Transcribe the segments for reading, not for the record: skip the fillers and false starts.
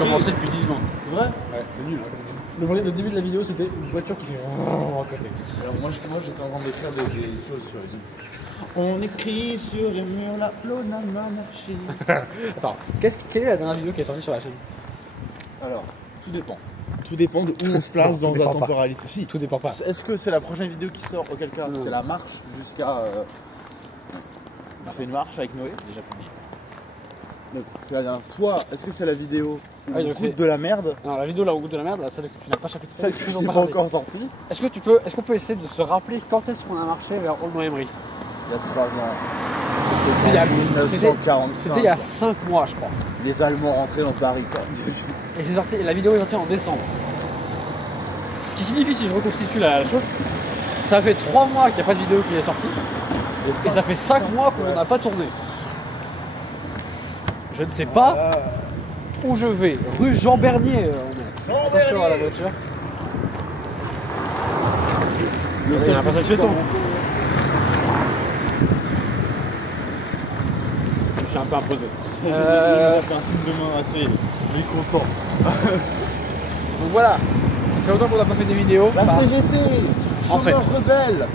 commencé depuis 10 secondes. C'est vrai? Ouais, c'est nul. Le début de la vidéo, c'était une voiture qui fait à côté. Alors moi j'étais en train d'écrire des choses sur les murs. On écrit sur les murs la lone anarchie. Attends, quelle est la dernière vidéo qui est sortie sur la chaîne? Alors, tout dépend. Tout dépend de où on se place dans la temporalité. Si. Tout dépend pas. Est-ce que c'est la prochaine vidéo qui sort? Auquel cas, c'est la marche jusqu'à. On fait une marche avec Noé, déjà publié. Donc, c'est la dernière. Soit, est-ce que c'est la vidéo où on goûte de la merde? Non, la vidéo là où goûte de la merde, celle que tu n'as pas chapitrée. Celle que je n'ai pas encore sortie. Est-ce qu'on peut essayer de se rappeler quand est-ce qu'on a marché vers Aulnoy-Emery? Il y a 3 ans. C'était il y a 5 mois, je crois. Les Allemands rentraient dans Paris, quoi. Et la vidéo est sortie en décembre. Ce qui signifie, si je reconstitue la chose, ça fait 3 mois qu'il n'y a pas de vidéo qui est sortie. Et ça fait 5 mois qu'on n'a pas tourné. Je ne sais pas où je vais. Rue Jean Bernier. Attention à la voiture. Il y a un passage piéton. Je suis un peu imposé. Il a fait un signe de main assez mécontent. Donc voilà. Ça fait longtemps qu'on n'a pas fait des vidéos. La CGT, en fait, rebelle.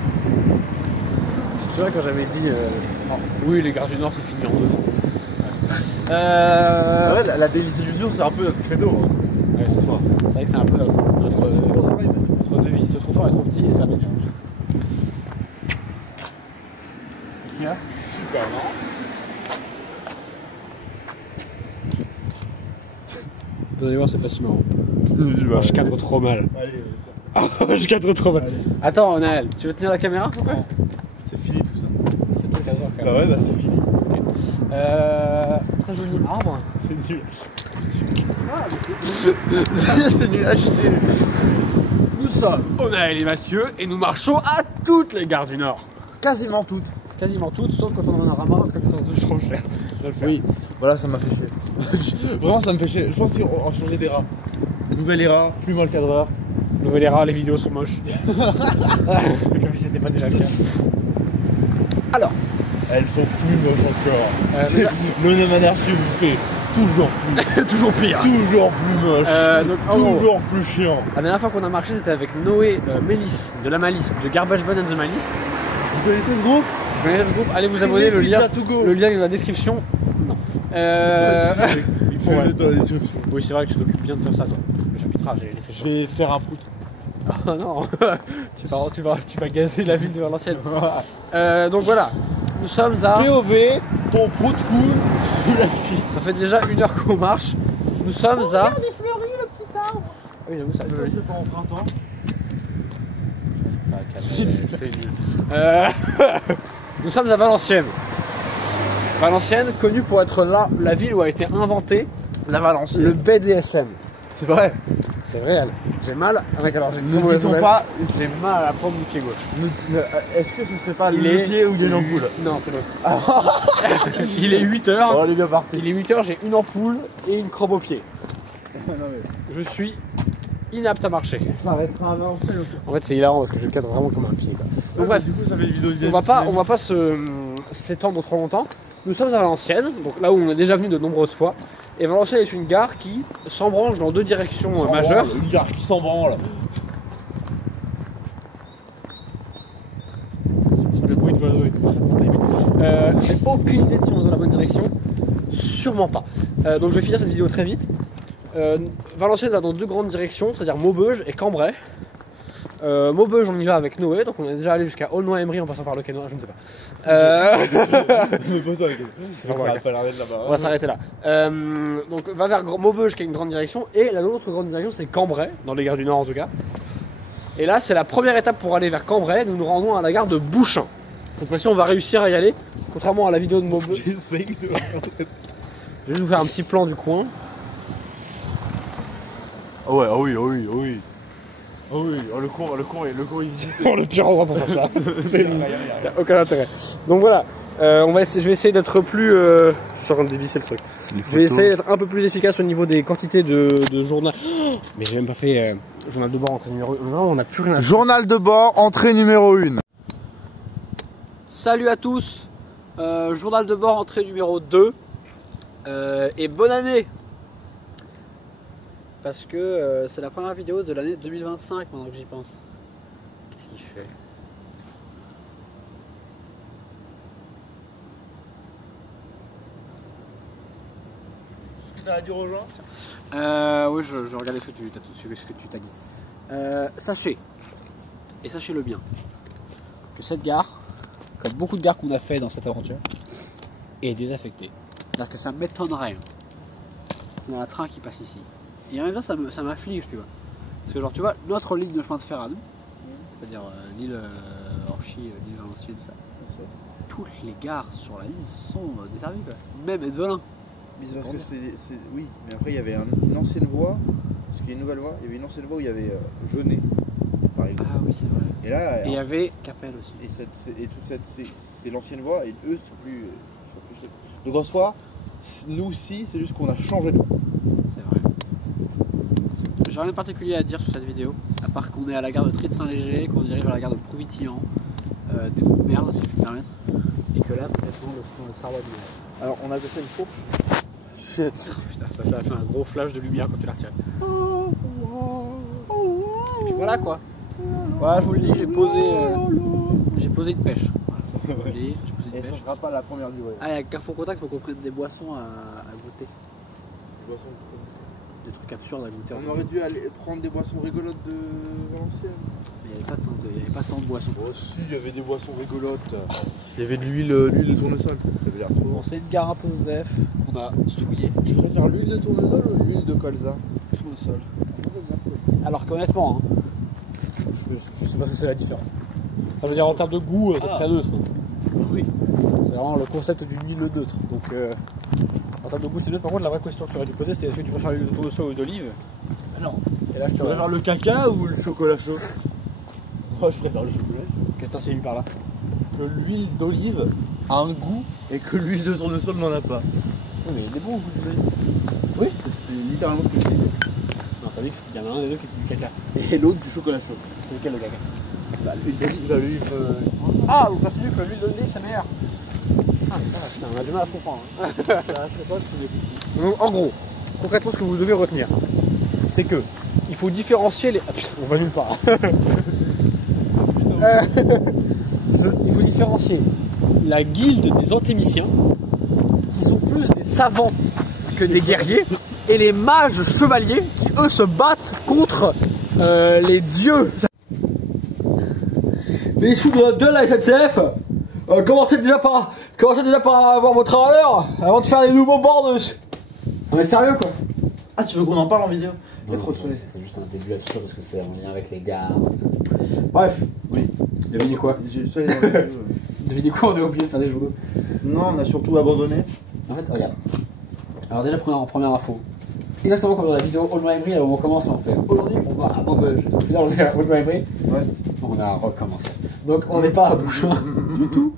Tu vois quand j'avais dit oui, les Gardes du Nord c'est fini en 2 ans. Ouais, la désillusion c'est un peu notre credo. Hein. Ouais, c'est vrai que c'est un peu notre devise. Ce trottoir est trop petit et ça m'énerve. Qu'est-ce qu'il y a? Super marrant. Vous allez voir, c'est pas si marrant. Je cadre trop mal. Allez, je cadre trop mal. Allez. Attends, Naël, tu veux tenir la caméra? C'est fini tout ça. C'est toi le cadreur quand même. Bah ouais, bah c'est fini. Okay. Très joli arbre. C'est nul. Ah, mais c'est nul à chier. Nous sommes Naël et Mathieu et nous marchons à toutes les gares du Nord. Quasiment toutes. Quasiment toutes, sauf quand on en a marre, comme ça on change l'air. Oui, voilà, ça m'a fait chier. Vraiment, ça me fait chier. Je pense qu'on va changer des rats. Nouvelle era, plus moi le cadreur. Nouvelle era, les vidéos sont moches. Comme si c'était pas déjà le cas. Alors. Elles sont plus moches encore. L'honnête anarchie vous fait toujours plus. Toujours pire. Toujours plus moche. Donc, toujours plus chiant. La dernière fois qu'on a marché, c'était avec Noé Mélis, de la Malice, de Garbage Bun and the Malice. Vous connaissez ce groupe? Vous connaissez ce groupe? Allez vous abonner, le lien est dans la description. Non. Ouais. Dans la description. Oui, c'est vrai que tu t'occupes bien de faire ça, toi. Le chapitrage, j'ai laissé. Je vais faire un prout. Ah non, tu vas gazer la ville de Valenciennes. Donc voilà, nous sommes à POV, ton prout coule sous la cuisse. Ça fait déjà 1 heure qu'on marche. Nous sommes à. Regarde, il fleurit le petit arbre. Oui, j'avoue, ça peut. C'est pas en printemps. C'est nul. Nous sommes à Valenciennes. Valenciennes, connue pour être la ville où a été inventé le BDSM. C'est vrai. C'est réel. J'ai mal avec alors j'ai j'ai mal à la paume du pied gauche. Est-ce que ce serait pas le pied où il y a une ampoule? Non, c'est l'autre. Il est 8h. Oh, elle est bien partie. Il est 8h, j'ai une ampoule et une crobe au pied. Non, mais... Je suis inapte à marcher. Je m'arrêterai à avancer. En fait, c'est hilarant parce que je cadre vraiment comme un pied. Quoi. Donc bref, du coup, ça fait une vidéo on va pas s'étendre trop longtemps. Nous sommes à Valenciennes, donc là où on est déjà venu de nombreuses fois. Et Valenciennes est une gare qui s'embranche dans 2 directions majeures. Une gare qui s'embranle. Le bruit de l'oiseau. J'ai aucune idée de si on est dans la bonne direction. Sûrement pas. Donc je vais finir cette vidéo très vite. Valenciennes va dans 2 grandes directions, c'est-à-dire Maubeuge et Cambrai. Maubeuge, on y va avec Noé, donc on est déjà allé jusqu'à Aulnoy-Emery en passant par le Canot, je ne sais pas. On va s'arrêter là. Donc va vers Maubeuge qui est une grande direction, et l'autre grande direction c'est Cambrai, dans les gares du Nord en tout cas. Et là c'est la première étape pour aller vers Cambrai, nous nous rendons à la gare de Bouchain. Cette fois-ci on va réussir à y aller, contrairement à la vidéo de Maubeuge. Je vais vous faire un petit plan du coin. Oh ouais, oh oui, oh oui, oh oui. Oh oui, oh le cours est visité. Oh, le pire endroit pour faire ça. Il n'y a aucun intérêt. Donc voilà, je vais essayer d'être plus... je suis en train de dévisser le truc. Je vais essayer d'être un peu plus efficace au niveau des quantités de journal. Oh, mais j'ai même pas fait journal de bord entrée numéro 1. Non, on n'a plus rien à faire. Journal de bord, entrée numéro 1. Salut à tous. Journal de bord, entrée numéro 2. Et bonne année. parce que c'est la première vidéo de l'année 2025 maintenant que j'y pense. Qu'est-ce qu'il fait? T'as à dire aux gens? Oui, je regardais ce que tu t'as dit. Sachez, et sachez-le bien, que cette gare, comme beaucoup de gares qu'on a fait dans cette aventure, est désaffectée. C'est-à-dire que ça m'étonnerait. Il y a un train qui passe ici. Et en même temps, ça m'afflige, tu vois. Parce que genre, tu vois, notre ligne de chemin de fer à nous, c'est-à-dire l'île Orchy, l'île Valenciennes, tout ça, toutes les gares sur la ligne sont desservies, quoi. Même Edvelin. Parce que oui, mais après il y avait une ancienne voie, parce qu'il y a une nouvelle voie, il y avait une ancienne voie où il y avait Jeunet, par exemple. Ah oui, c'est vrai. Et là, il y avait Capelle aussi. Et toute cette, c'est l'ancienne voie, et eux sont plus. Donc en soi, nous aussi, c'est juste qu'on a changé de voie. C'est vrai. J'ai rien de particulier à dire sur cette vidéo, à part qu'on est à la gare de Trie-de-Saint-Léger, qu'on dirige vers la gare de Prouvitillan, des trous de merde si je puis me permettre, et que là peut-être le Sarrois de merde. Alors on a fait une fourche. Putain, ça a fait un gros flash de lumière quand tu l'as retiré. Et puis voilà quoi. Voilà, je vous le dis, j'ai posé une pêche. Voilà. J'ai posé une Et pêche. ça sera pas la première du voyage. Ah, et à Carrefour Contact, il faut qu'on prenne des boissons à goûter. Des trucs absurdes à goûter. On aurait dû aller prendre des boissons rigolotes de Valenciennes. Mais il n'y avait pas tant de boissons. Oh si, il y avait des boissons rigolotes. Il y avait de l'huile de tournesol. Ça avait l'air trop bon. C'est une gare un peu zef qu'on a souillé. Tu préfères l'huile de tournesol ou l'huile de colza? Tournesol. Alors qu'honnêtement, hein, je sais pas ce que c'est la différence. Enfin, je veux dire en termes de goût, c'est très neutre. Oui. C'est vraiment le concept d'une huile neutre. Donc en termes de goût c'est neutre. Par contre la vraie question que tu aurais dû poser c'est est-ce que tu préfères l'huile de tournesol ou d'olive? Non. Et là je te Tu préfères le caca ou le chocolat chaud? Oh, je préfère le chocolat. Qu'est-ce que t'insinues par là? Que l'huile d'olive a un goût et que l'huile de tournesol n'en a pas. Oui, mais il est bon au goût de l'olive. Oui, c'est littéralement ce que je disais. Non, t'as dit qu'il y en a un des deux qui est du caca. Et l'autre du chocolat chaud. C'est lequel le caca? Bah, l'huile Ah, vous t'insinuez que l'huile d'olive c'est meilleur? Ah, putain, on a du mal à se comprendre. Donc, en gros, concrètement, ce que vous devez retenir, c'est que il faut différencier les. Ah, putain, on va nulle part. Il faut différencier la guilde des antémiciens, qui sont plus des savants que des guerriers, et les mages chevaliers, qui eux se battent contre les dieux. Mais sous de la SNCF, commencez déjà par avoir votre train à l'heure avant de faire les nouveaux bords de. Non mais sérieux quoi. Ah, tu veux qu'on en parle en vidéo? Non, c'était juste un début absurde parce que c'est en lien avec les gares. Bref. Oui. Devinez quoi? Devinez quoi, on est obligé de faire des journaux. Non, on a surtout abandonné. En fait, regarde. Alors déjà, en première info. Exactement comme dans la vidéo All My Brie, alors on commence et on fait aujourd'hui on va à Maubeuge. Donc là on est à All My Brie. Ouais. On a recommencé. Donc on n'est pas à Bouchain du tout.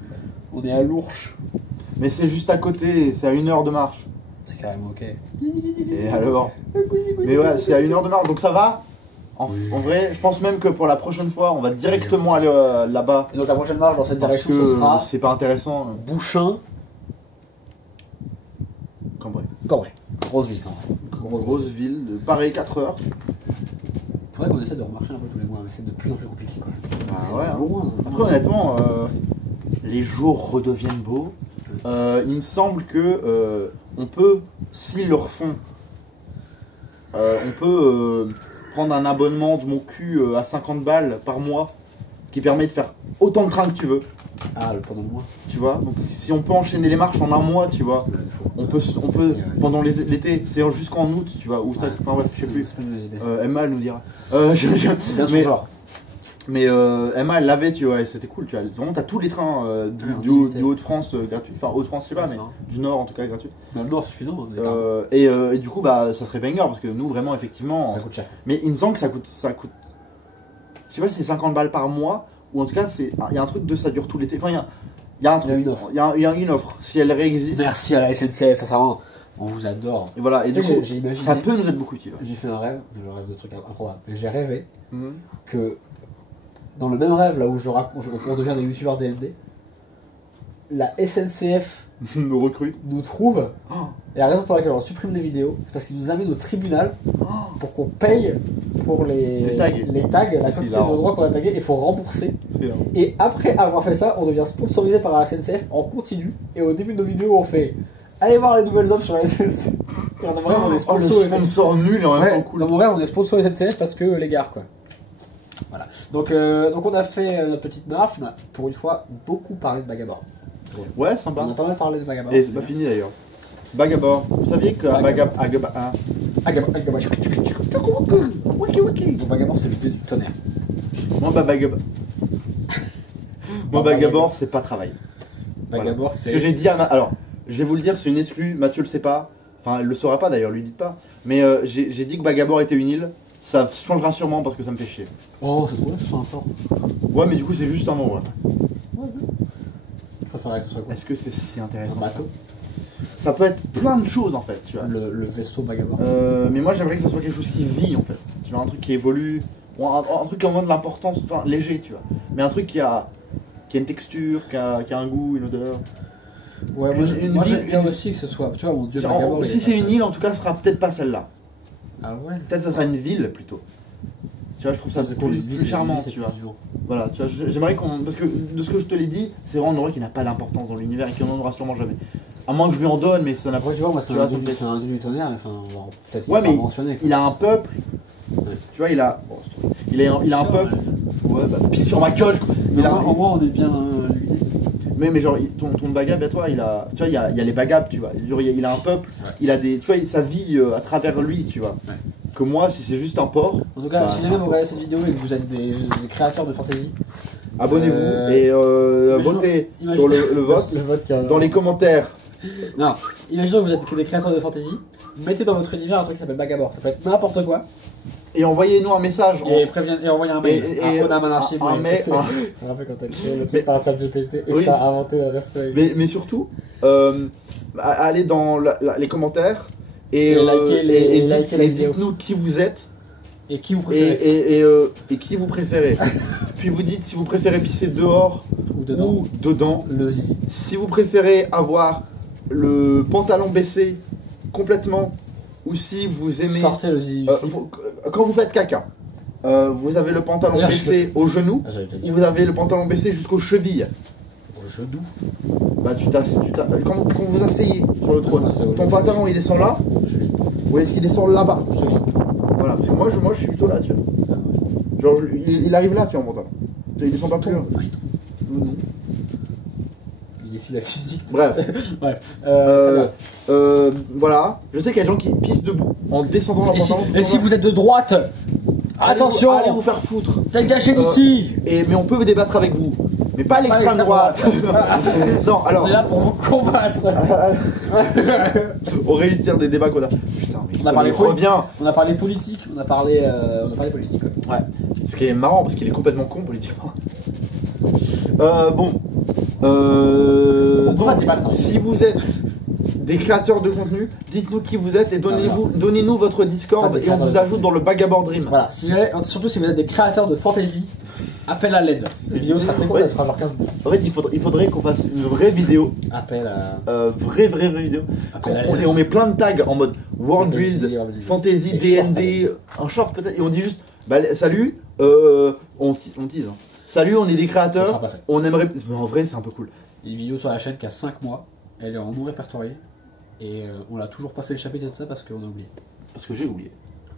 On est à Lourches. Mais c'est juste à côté, c'est à 1 heure de marche. C'est carrément ok. Et alors? Mais ouais, c'est à 1 heure de marche, donc ça va. En vrai, je pense même que pour la prochaine fois, on va directement aller là-bas. Et donc la prochaine marche dans cette Parce direction, ce sera que c'est pas intéressant. Bouchain, Cambrai. Cambrai. Grosse ville. Grosse ville, pareil 4 heures. Faudrait qu'on essaie de remarcher un peu tous les mois, mais c'est de plus en plus compliqué quoi. Bah ouais. Hein. Loin. Après honnêtement, les jours redeviennent beaux. Il me semble que on peut, s'ils le refont, on peut prendre un abonnement de mon cul à 50 balles par mois qui permet de faire autant de trains que tu veux. Ah, pendant le mois. Tu vois, donc si on peut enchaîner les marches en un mois, tu vois, on peut pendant l'été, c'est jusqu'en août, tu vois, ou ça, enfin ouais, je sais plus. Emma elle nous dira. C'est bien son genre. Mais Emma elle l'avait, tu vois, et c'était cool, tu vois. Vraiment, t'as tous les trains du Haut-de-France gratuits, enfin Haut-de-France, je sais pas, mais du Nord en tout cas gratuits. Dans le Nord, c'est suffisant. Et du coup, bah ça serait banger parce que nous, vraiment, effectivement. Ça coûte cher. Mais il me semble que ça coûte. Je sais pas si c'est 50 balles par mois. Ou en tout cas, il y a un truc de ça dure tout l'été. Enfin, il y a un truc. Il y a une offre. Si elle réexiste. Merci à la SNCF, sincèrement. On vous adore. Et voilà, et du coup, ça peut nous être beaucoup utile. J'ai fait un rêve, je rêve de trucs improbables. J'ai rêvé que dans le même rêve, là où on devient des youtubeurs DND, la SNCF Nos recrues. nous trouve, Oh. et la raison pour laquelle on supprime les vidéos, c'est parce qu'ils nous amènent au tribunal pour qu'on paye pour les tags, la quantité de droits qu'on a tagués, il faut rembourser. Et après avoir fait ça, on devient sponsorisé par la SNCF en continu. Et au début de nos vidéos, on fait allez voir les nouvelles offres sur la SNCF. Et dans mon rêve, on est sponsor. Le sponsor nul et en même temps cool. Dans mon rêve, on est sponsor SNCF parce que les gares, quoi. Voilà. Donc on a fait notre petite marche. On a pour une fois beaucoup parlé de Bagabor. Ouais, sympa. On a pas mal parlé de Bagabor. Et c'est pas fini d'ailleurs. Bagabor, vous saviez que Bagabor. Donc Bagabor, c'est le dieu du tonnerre. Moi, Bagabor, c'est pas travail. Bagabor, Voilà. c'est. Ce que j'ai dit à alors, je vais vous le dire, c'est une exclue. Mathieu le sait pas. Enfin, elle le saura pas d'ailleurs, lui dites pas. Mais j'ai dit que Bagabor était une île. Ça changera sûrement parce que ça me fait chier. Oh, c'est quoi, ça sent encore. Ouais, mais du coup, c'est juste un nom. Ouais. Je préférerais que ce soit quoi. Est-ce que c'est si intéressant? Un bateau. Ça peut être plein de choses en fait, tu vois. Le vaisseau Bagabor. Mais moi, j'aimerais que ça soit quelque chose qui vit en fait. Tu vois, un truc qui évolue. Ou un truc qui en moins de l'importance, enfin léger, tu vois. Mais un truc qui a une texture, qui a un goût, une odeur. Ouais, moi j'aime bien aussi que ce soit. Tu vois, mon dieu Bagabor. Si c'est une île, en tout cas, ce sera peut-être pas celle-là. Ah ouais. Peut-être ça sera une ville plutôt. Tu vois, je trouve ça plus charmant, tu vois. Voilà, tu vois, j'aimerais qu'on. Parce que de ce que je te l'ai dit, c'est vraiment un endroit qui n'a pas d'importance dans l'univers et qui n'en aura sûrement jamais. À moins que je lui en donne, mais ça n'a pas. Après, tu vois, moi c'est un dieu du tonnerre, enfin, peut-être ouais, mais mentionner. Il a un peuple. Ouais. Tu vois, il a un peuple. Ouais, bah, pied sur ma gueule. En moi, on est bien. Mais genre, ton bagab à toi, tu vois, il y a les bagabs, tu vois. Il a un peuple, il a des. Tu vois, sa vie à travers lui, tu vois. Ouais. Que moi, si c'est juste un port. En tout cas, bah, si jamais vous regardez cette vidéo et que vous êtes des créateurs de fantasy, abonnez-vous et votez sur le vote dans les commentaires. Non, imaginons que vous êtes des créateurs de fantasy, mettez dans votre univers un truc qui s'appelle Bagabor, ça peut être n'importe quoi. Et envoyez-nous un message. Et envoyez un mail. Un mail. Ça rappelle quand t'as créé le truc par ChatGPT et ça a inventé l'adresse mail. Mais surtout, allez dans les commentaires et dites-nous qui vous êtes. Et qui vous préférez. Et qui vous préférez. Puis vous dites si vous préférez pisser dehors ou dedans. Le zizi. Si vous préférez avoir le pantalon baissé complètement ou si vous aimez. Sortez le zizi. Quand vous faites caca, vous avez le pantalon baissé au genou ou vous avez le pantalon baissé jusqu'aux chevilles. Au genou. Bah quand vous asseyez sur le trône, ton pantalon il descend là ou est-ce qu'il descend là-bas? Voilà, parce que moi je suis plutôt là, tu vois. Genre il arrive là, tu vois, mon pantalon. Il descend pas plus loin. Non. Il défie la physique. Bref. Bref. Voilà. Je sais qu'il y a des gens qui pissent debout en descendant la pantalon. Et si vous êtes de droite, attention, allez vous faire foutre. Dégagez d'ici. Mais on peut débattre avec vous. Mais pas l'extrême droite. Non, alors. On est là pour vous combattre. On réitère des débats qu'on a. Putain, mais on a parlé politique. On a parlé politique. Ouais. Ce qui est marrant parce qu'il est complètement con politiquement. Bon. Donc, si vous êtes des créateurs de contenu, dites-nous qui vous êtes et donnez-nous votre Discord et on vous ajoute dans le Bagabor Dream. Voilà, surtout si vous êtes des créateurs de fantasy, appel à l'aide. Cette vidéo sera très courte, elle fera genre 15 minutes. En fait, il faudrait qu'on fasse une vraie vidéo. Appel à. Vraie vidéo. Et on met plein de tags en mode World Build, Fantasy, DND, un short peut-être. Et on dit juste salut, on tease. Hein. Salut, on est des créateurs. On aimerait. Mais en vrai, c'est un peu cool. Il y a une vidéo sur la chaîne qui a 5 mois. Elle est en non répertoriée. Et on l'a toujours pas fait le chapitre de ça parce qu'on a oublié. Parce que j'ai oublié.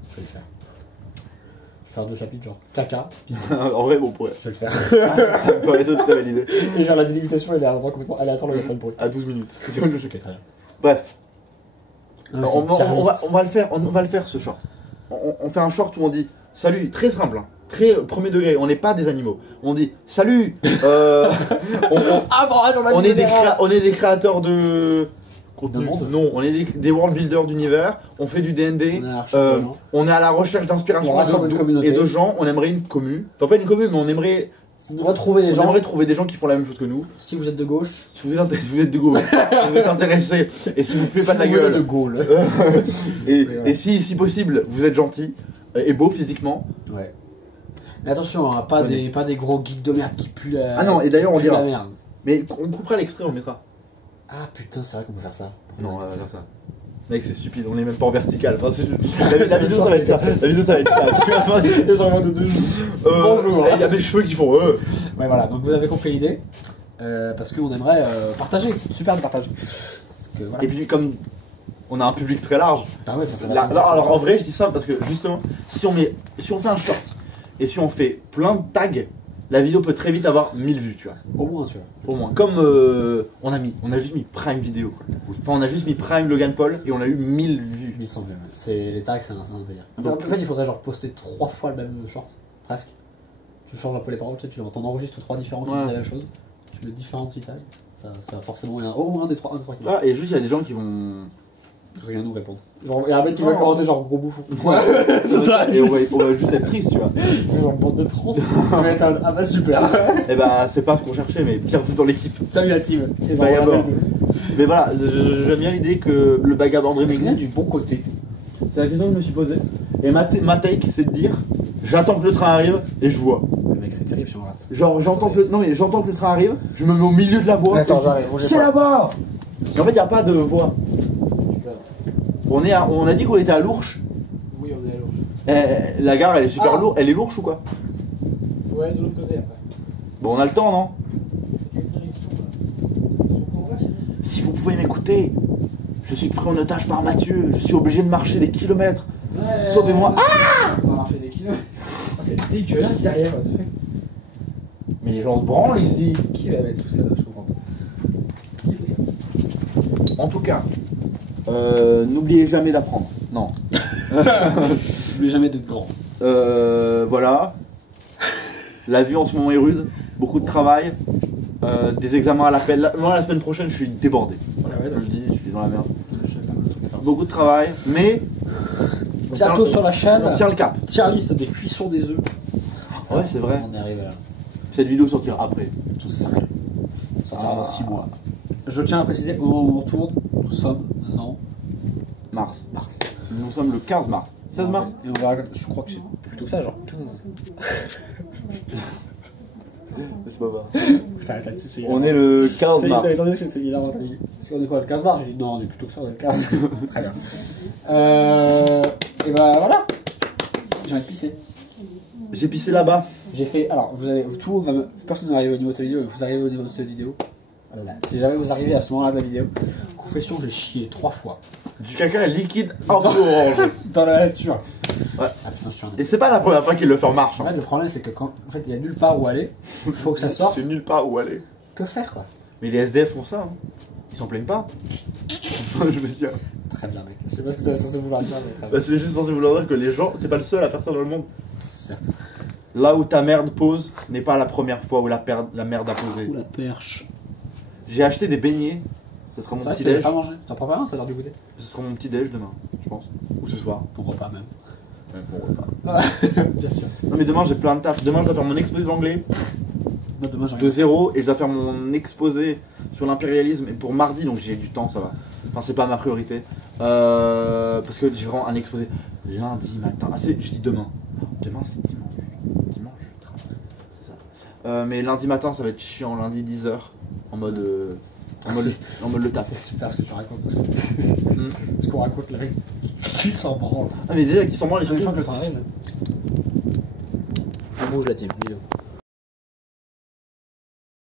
Je vais le faire. Je vais faire 2 chapitres, genre caca. En vrai, bon, pourrait. Je vais le faire. Ça me paraît très belle idée. Et genre la délimitation, elle est à complètement aléatoire, le bruit. À 12 minutes. Ok, très bien. Bref. On va le faire ce short. On fait un short où on dit salut, très simple. Hein. Très premier degré, on n'est pas des animaux. On dit salut. On est des créateurs de contenu. Non, on est des world builders d'univers. On fait du D&D. On est à la recherche d'inspiration et de gens. On aimerait une commu. Enfin pas une commu, mais on aimerait trouver des gens qui font la même chose que nous. Si vous êtes de gauche. Si vous êtes de gauche. Si vous êtes intéressé. Et si vous ne pouvez pas de la gueule. De Gaulle. Et si possible, vous êtes gentil et beau physiquement. Ouais. Mais attention, hein, pas des gros geeks de merde qui puent la. Ah non, et d'ailleurs on dira. La merde. Mais on coupera l'extrait, on le mettra. Ah putain, c'est vrai qu'on peut faire ça. Non, ça. Mec, c'est stupide, on est même pas en vertical. Enfin, la vidéo, ça va être ça. La vidéo, ça va être ça. Bonjour. Il y a mes cheveux qui font. Ouais, voilà, donc vous avez compris l'idée. Parce qu'on aimerait partager. C'est super de partager. Parce que, voilà. Et puis, comme on a un public très large. Bah ouais, ça va. Alors, en vrai, je dis ça parce que justement, si on fait un short et si on fait plein de tags, la vidéo peut très vite avoir 1000 vues, tu vois. Au moins, tu vois. Au moins. Comme on a juste mis Prime vidéo. Quoi. Enfin, on a juste mis Prime Logan Paul et on a eu 1000 vues. 1100 vues, ouais. C'est les tags, c'est un délire. Donc, en fait, il faudrait genre poster 3 fois le même short, presque. Tu changes un peu les paroles, tu sais, t'en enregistres 3 différents qui disent la même chose. Tu mets différents petits tags. Ça va forcément, il y a au moins un des 3 qui va. Ah, et juste, il y a des gens qui vont. Rien nous répondre. Genre, il y a un mec qui va commenter genre gros bouffon. Ouais, c'est ça. Et on va juste être triste, tu vois. Genre bande de trans. Ça va être ah bah super. Et bah c'est pas ce qu'on cherchait, mais bienvenue dans l'équipe. Salut la team. Et mais voilà, j'aime bien l'idée que le Vagabond existe du bon côté. C'est la question que je me suis posée. Et ma take, c'est de dire, j'attends que le train arrive et je vois. Le mec, c'est terrible si on rate. Genre j'entends que le train arrive, je me mets au milieu de la voie. Attends, j'arrive. C'est là-bas. En fait, il n'y a pas de voie. On a dit qu'on était à Lourches. Oui, on est à Lourches. La gare, elle est super lourde. Elle est Lourches ou quoi? Ouais, de l'autre côté après. Bon, on a le temps, non? Si vous pouvez m'écouter, je suis pris en otage par Mathieu. Je suis obligé de marcher des kilomètres. Ouais, sauvez-moi. Ah! On va marcher des kilomètres. Oh, c'est dégueulasse derrière. Mais les gens se branlent ici. Qui va mettre tout ça là? Je comprends pas. Qui fait ça? En tout cas. N'oubliez jamais d'apprendre. Non. N'oubliez jamais d'être grand. Voilà. La vie en ce moment est rude. Beaucoup de travail. Des examens à l'appel. Moi, la semaine prochaine, je suis débordé. Ouais, je le dis, je suis dans la merde. Beaucoup de travail. Mais. Bientôt sur la chaîne. On tient le cap. Tier list des cuissons des œufs. Ouais, c'est vrai. On est arrivé là. Cette vidéo sortira après. Tout ça. Ça sortira dans 6 mois. Je tiens à préciser, au moment où on tourne, nous sommes en mars. Nous sommes le 15 mars. 16 mars. Et on verra, je crois que c'est plutôt que ça, genre 12. C'est pas vrai. Ça arrête là-dessus. On est le 15 mars. Attendez, c'est hilarant, t'as dit. On est quoi, le 15 mars? J'ai dit non, on est plutôt que ça, on est le 15. Très bien. Et bah voilà. J'ai envie de pisser. J'ai pissé là-bas. J'ai fait. Alors, tout le monde va me. Personne n'arrive au niveau de cette vidéo, vous arrivez au niveau de cette vidéo. Voilà. Si jamais vous arrivez à ce moment-là de la vidéo, confession, j'ai chié 3 fois. Du caca liquide un peu orange. Dans la nature. Ouais. Ah putain, je suis un. Et c'est pas la première fois qu'il le fait en marche. En fait, le problème, c'est que quand en fait, il y a nulle part où aller, il faut que ça sorte. C'est nulle part où aller. Que faire, quoi? Mais les SDF font ça. Hein. Ils s'en plaignent pas. Je veux dire. Très bien, mec. Je sais pas ce que ça va censé vouloir dire, mais très bien. C'est juste censé vouloir dire que les gens, t'es pas le seul à faire ça dans le monde. Certes. Là où ta merde pose n'est pas la première fois où la merde a posé. Ou la perche. J'ai acheté des beignets. Ce sera mon petit déj. Pas manger. T'en prends pas un, ça a l'air de goûter. Ce sera mon petit déj demain, je pense. Ou ce soir. Ton repas même. Ouais, mon repas. Bien sûr. Non mais demain j'ai plein de taf. Demain je dois faire mon exposé d'anglais. De 0 et je dois faire mon exposé sur l'impérialisme et pour mardi, donc j'ai du temps, ça va. Enfin c'est pas ma priorité. Parce que j'ai vraiment un exposé lundi matin. Ah je dis demain. Demain c'est dimanche. Dimanche je travaille. C'est ça. Mais lundi matin ça va être chiant, lundi 10h. En mode le taf. C'est super ce que tu racontes. Ce qu'on raconte là. Qui s'en branle? Ah mais déjà qui s'en branle les gens que le train arrive. On bouge la team, bisous.